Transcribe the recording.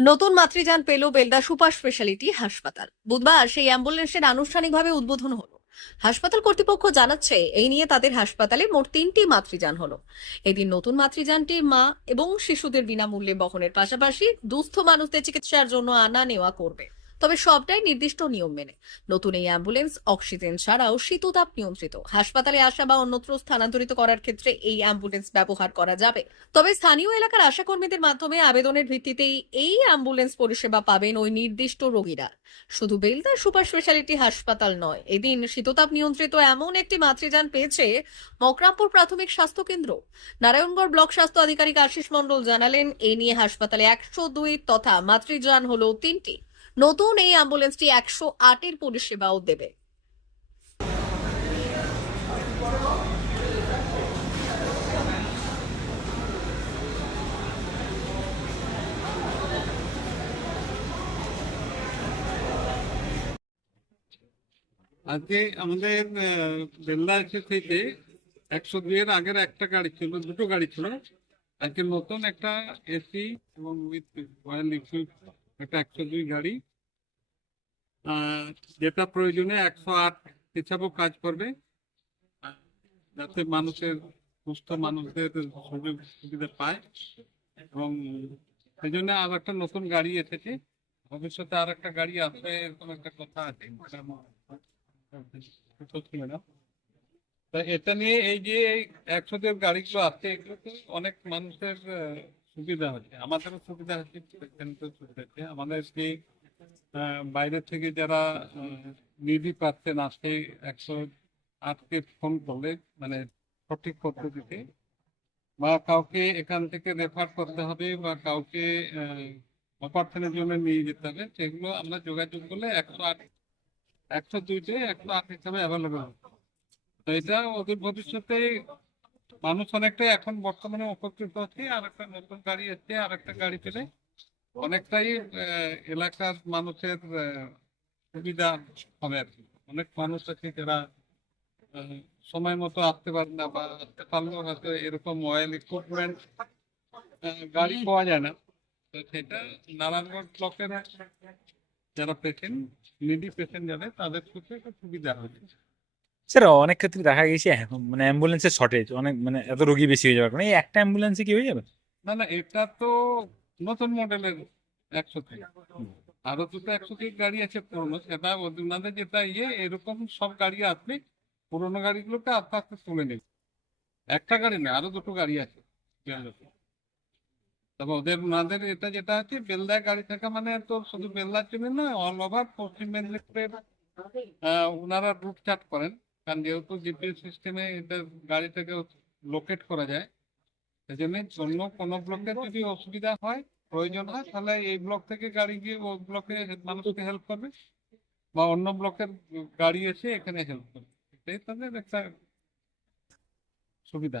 নতুন মাতৃযান পেল Belda super speciality হাসপাতাল। বুধবার সেই অ্যাম্বুলেন্সের আনুষ্ঠানিকভাবে উদ্বোধন হলো। হাসপাতাল কর্তৃপক্ষ জানাচ্ছে, এই নিয়ে তাদের হাসপাতালে মোট তিনটি মাতৃযান হলো। এদিন নতুন মাতৃযানটি মা এবং শিশুদের বিনামূল্যে বহনের পাশাপাশি দুস্থ মানুষদের চিকিৎসার জন্য আনা নেওয়া করবে। তবে সবটাই নির্দিষ্ট নিয়ম মেনে। নতুন এই অ্যাম্বুলেন্স অক্সিজেন ছাড়াও শীততাপ নিয়ন্ত্রিত। হাসপাতালে আসা বা অন্যত্র স্থানান্তরিত করার ক্ষেত্রে এই অ্যাম্বুলেন্স ব্যবহার করা যাবে। তবে স্থানীয় এলাকার আশাকর্মীদের মাধ্যমে আবেদনের ভিত্তিতেই এই অ্যাম্বুলেন্স পরিষেবা পাবেন ওই নির্দিষ্ট রোগীরা। শুধু বেলদা সুপার স্পেশালিটি হাসপাতাল নয়, এদিন শীততাপ নিয়ন্ত্রিত এমন একটি মাতৃযান পেয়েছে মকরামপুর প্রাথমিক স্বাস্থ্য কেন্দ্র নারায়ণগড় ব্লক স্বাস্থ্য আধিকারিক আশিস মণ্ডল জানালেন, এ নিয়ে হাসপাতালে একশো দুই তথা মাতৃযান হলো তিনটি। নতুন এই অ্যাম্বুলেন্সটি একশো আটের পরিষেবাও দেবে। আজকে আমাদের বেল্লা এসে থেকে একশো দুইয়ের আগের একটা গাড়ি ছিল, দুটো গাড়ি ছিল। আজকে নতুন একটা এসি এবং উইথ একটা একশো দুই গাড়ি। যেটা প্রয়োজনে একশো আট হিসাবেও কাজ করবে। যাতে মানুষের, সুস্থ মানুষদের সুযোগ সুবিধা পায়। এবং সেই জন্য আর একটা নতুন গাড়ি এসেছে। ভবিষ্যতে আর একটা গাড়ি আসবে, এরকম একটা কথা আছে। ম্যাডাম তা এটা নিয়ে এই যে একশো দেড় গাড়িগুলো আছে, এগুলোতে অনেক মানুষের সুবিধা হচ্ছে। আমাদেরও সুবিধা হচ্ছে। আমাদের যে বাইরে থেকে যারা নিধি পাচ্ছেন আসে একশো আটকে ফোন করলে মানে সঠিক পদ্ধতিতে, বা কাউকে এখান থেকে রেফার করতে হবে, বা কাউকে অপারেশনের জন্য নিয়ে যেতে হবে, সেগুলো আমরা যোগাযোগ করলে একশো আট, একশো দুইতে একশো আট হিসাবে অ্যাভেলেবেল তো এটা ওদের ভবিষ্যতে মানুষ অনেকটাই এখন বর্তমানে উপকৃত হচ্ছে আর একটা নতুন গাড়ি এসছে আর একটা গাড়ি পেলে অনেকটাই এলাকার মানুষের সুবিধা হবে আর কি। অনেক মানুষ আছে যারা সময় মতো আসতে পারে না বা আসতে পারলেও হয়তো এরকম অয়েল ইকুইপমেন্ট গাড়ি পাওয়া যায় না। তো সেটা নারায়ণগঞ্জ ব্লকের যারা পেশেন্ট নিডি পেশেন্ট যাদের তাদের ক্ষেত্রে একটা সুবিধা হয়েছে স্যার অনেক ক্ষেত্রে দেখা গেছে মানে অ্যাম্বুলেন্সের শর্টেজ অনেক মানে এত রোগী বেশি হয়ে যাবে কারণ। এই একটা অ্যাম্বুলেন্সে কি হয়ে যাবে? না না এটা তো নতুন মডেলের একশো আরও দুটো একশো থেকে গাড়ি আছে পুরোনো, সেটা ওনাদের যেটা ইয়ে এরকম সব গাড়ি আসবে পুরোনো গাড়িগুলোকে আস্তে আস্তে তুলে নেবে একটা গাড়ি না আরও দুটো গাড়ি আছে। তবে ওদের ওনাদের এটা যেটা আছে, বেলদায় গাড়ি থাকা মানে তো শুধু বেলদার জন্য নয় অল ওভার পশ্চিম মেদিনীপুরের ওনারা রুট চার্ট করেন। কারণ যেহেতু জিপিএস সিস্টেমে এটা গাড়িটাকে লোকেট করা যায় সেই জন্য অন্য কোনো ব্লকের যদি অসুবিধা হয়, প্রয়োজন হয়, তাহলে এই ব্লক থেকে গাড়ি গিয়ে ওই ব্লকে মানুষকে হেল্প করবে বা অন্য ব্লকের গাড়ি এসে এখানে হেল্প করবে। এটাই তাদের একটা সুবিধা।